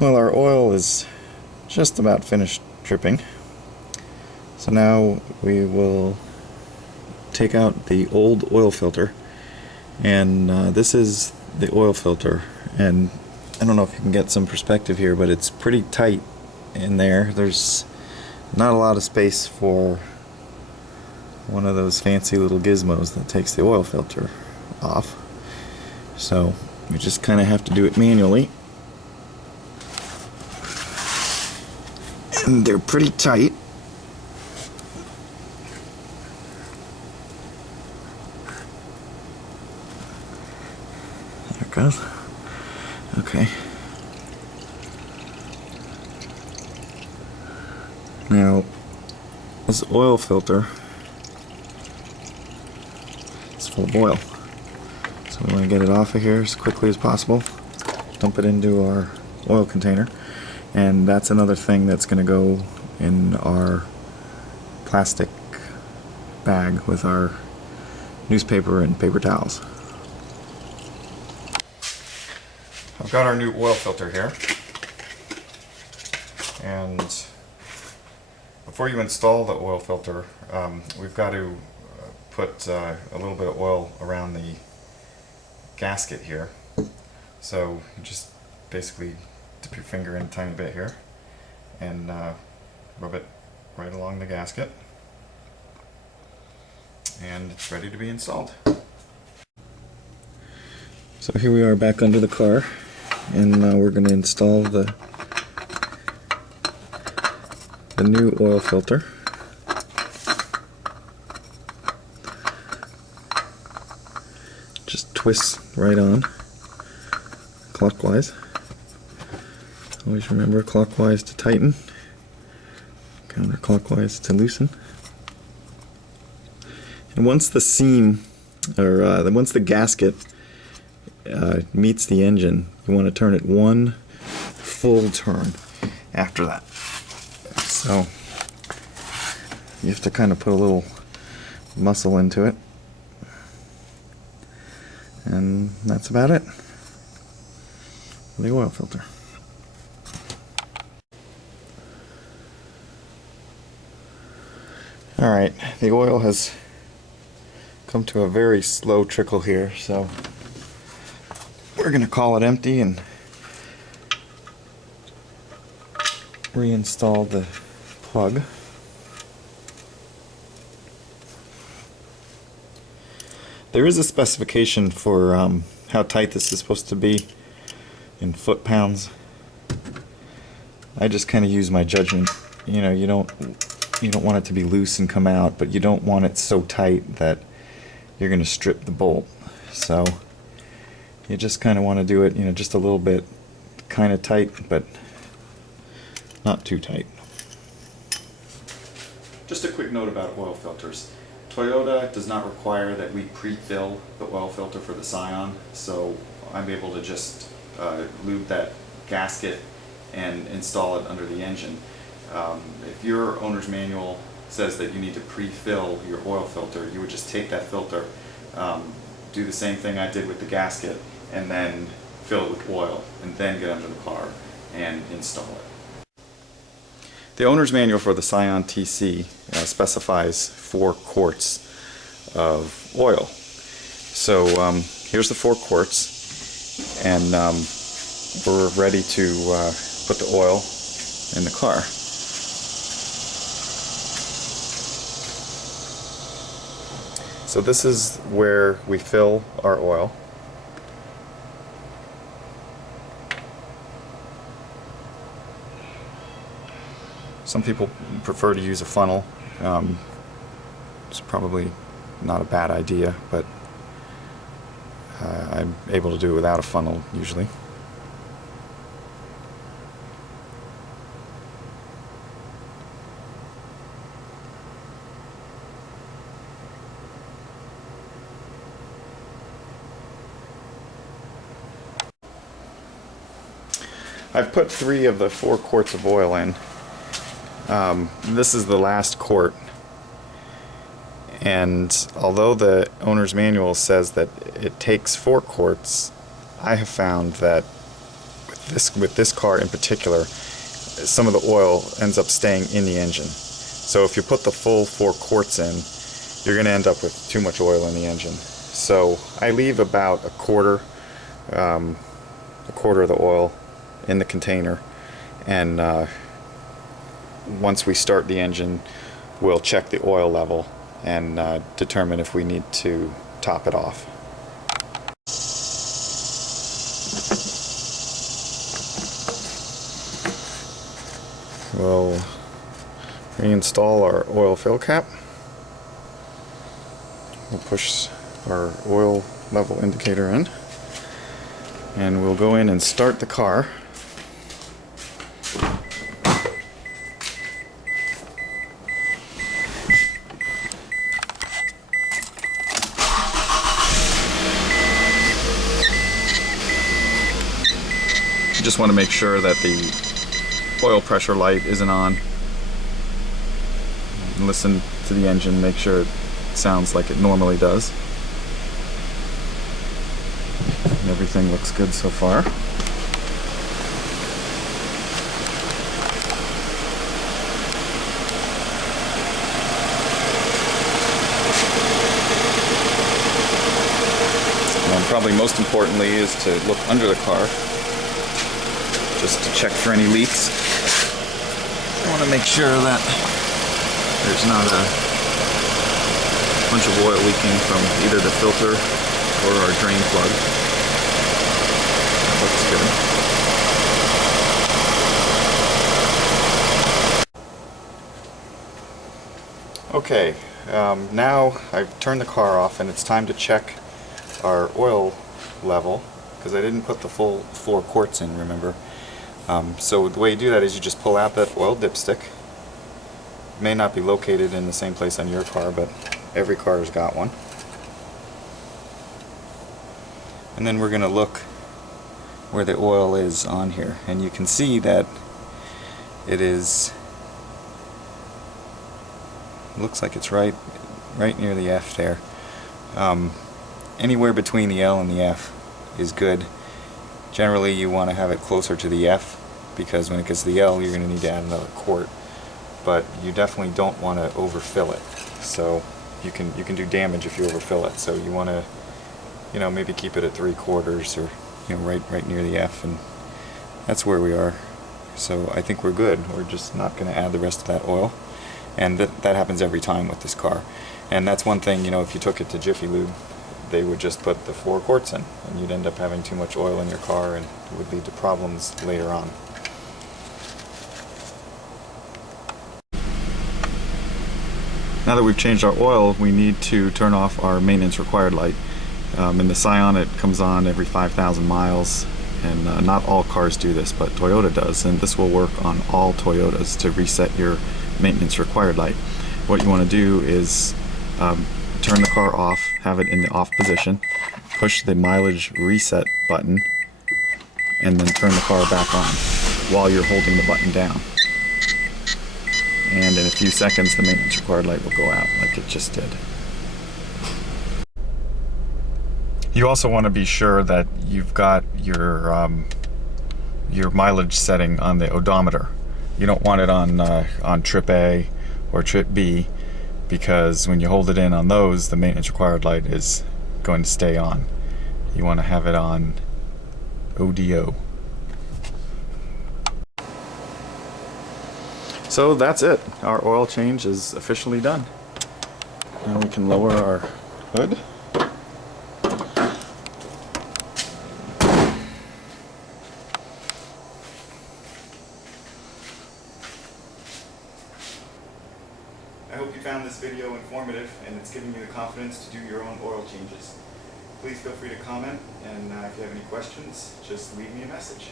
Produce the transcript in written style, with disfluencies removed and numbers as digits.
Well, our oil is just about finished dripping. So now we will take out the old oil filter, and this is the oil filter, and I don't know if you can get some perspective here, but it's pretty tight in there. There's not a lot of space for one of those fancy little gizmos that takes the oil filter off. So you just kind of have to do it manually. And they're pretty tight. There it goes. Okay. Now, this oil filter is full of oil. So we want to get it off of here as quickly as possible. Dump it into our oil container. And that's another thing that's going to go in our plastic bag with our newspaper and paper towels. I've got our new oil filter here. And before you install the oil filter, we've got to put a little bit of oil around the gasket here. So you just basically dip your finger in a tiny bit here and rub it right along the gasket, and it's ready to be installed. So here we are back under the car, and now we're going to install the new oil filter. Just twist right on clockwise. Always remember clockwise to tighten, counterclockwise to loosen. And once the seam, or once the gasket meets the engine, you want to turn it one full turn after that. So you have to kind of put a little muscle into it. And that's about it. The oil filter. Alright, the oil has come to a very slow trickle here, so we're going to call it empty and reinstall the plug. There is a specification for how tight this is supposed to be in foot-pounds. I just kind of use my judgment. You know, you don't want it to be loose and come out, but you don't want it so tight that you're going to strip the bolt. So you just kind of want to do it, just a little bit kind of tight, but not too tight. Just a quick note about oil filters. Toyota does not require that we pre-fill the oil filter for the Scion, so I'm able to just lube that gasket and install it under the engine. If your owner's manual says that you need to pre-fill your oil filter, you would just take that filter, do the same thing I did with the gasket, and then fill it with oil, and then get under the car and install it. The owner's manual for the Scion TC specifies 4 quarts of oil. So here's the 4 quarts, and we're ready to put the oil in the car. So this is where we fill our oil. Some people prefer to use a funnel. It's probably not a bad idea, but I'm able to do it without a funnel usually. I've put 3 of the 4 quarts of oil in. This is the last quart, and although the owner's manual says that it takes 4 quarts, I have found that with with this car in particular, some of the oil ends up staying in the engine. So if you put the full 4 quarts in, you're going to end up with too much oil in the engine. So I leave about a quarter of the oil in the container, and once we start the engine, we'll check the oil level and determine if we need to top it off. We'll reinstall our oil fill cap. We'll push our oil level indicator in, and we'll go in and start the car. You just want to make sure that the oil pressure light isn't on. And listen to the engine, make sure it sounds like it normally does. And everything looks good so far. And probably most importantly is to look under the car, just to check for any leaks. I want to make sure that there's not a bunch of oil leaking from either the filter or our drain plug. That looks good. Okay, now I've turned the car off and it's time to check our oil level, because I didn't put the full 4 quarts in, remember. So the way you do that is you just pull out that oil dipstick. It may not be located in the same place on your car, but every car has got one. And then we're going to look where the oil is on here, and you can see that it is, looks like it's right near the F there. Anywhere between the L and the F is good. Generally you want to have it closer to the F, because when it gets to the L you're going to need to add another quart, but you definitely don't want to overfill it. So you can do damage if you overfill it. So you want to, you know, maybe keep it at 3/4 or, you know, right near the F, and that's where we are. So I think we're good. We're just not going to add the rest of that oil, and that happens every time with this car. And that's one thing, you know, if you took it to Jiffy Lube, they would just put the 4 quarts in, and you'd end up having too much oil in your car, and it would lead to problems later on. Now that we've changed our oil, we need to turn off our maintenance required light. In the Scion it comes on every 5,000 miles, and not all cars do this, but Toyota does, and this will work on all Toyotas to reset your maintenance required light. What you want to do is turn the car off, have it in the off position, push the mileage reset button, and then turn the car back on while you're holding the button down. And in a few seconds the maintenance required light will go out like it just did. You also want to be sure that you've got your mileage setting on the odometer. You don't want it on trip A or trip B, because when you hold it in on those, the maintenance required light is going to stay on. You want to have it on ODO. So that's it. Our oil change is officially done. Now we can lower our hood. I hope you found this video informative and it's giving you the confidence to do your own oil changes. Please feel free to comment, and if you have any questions, just leave me a message.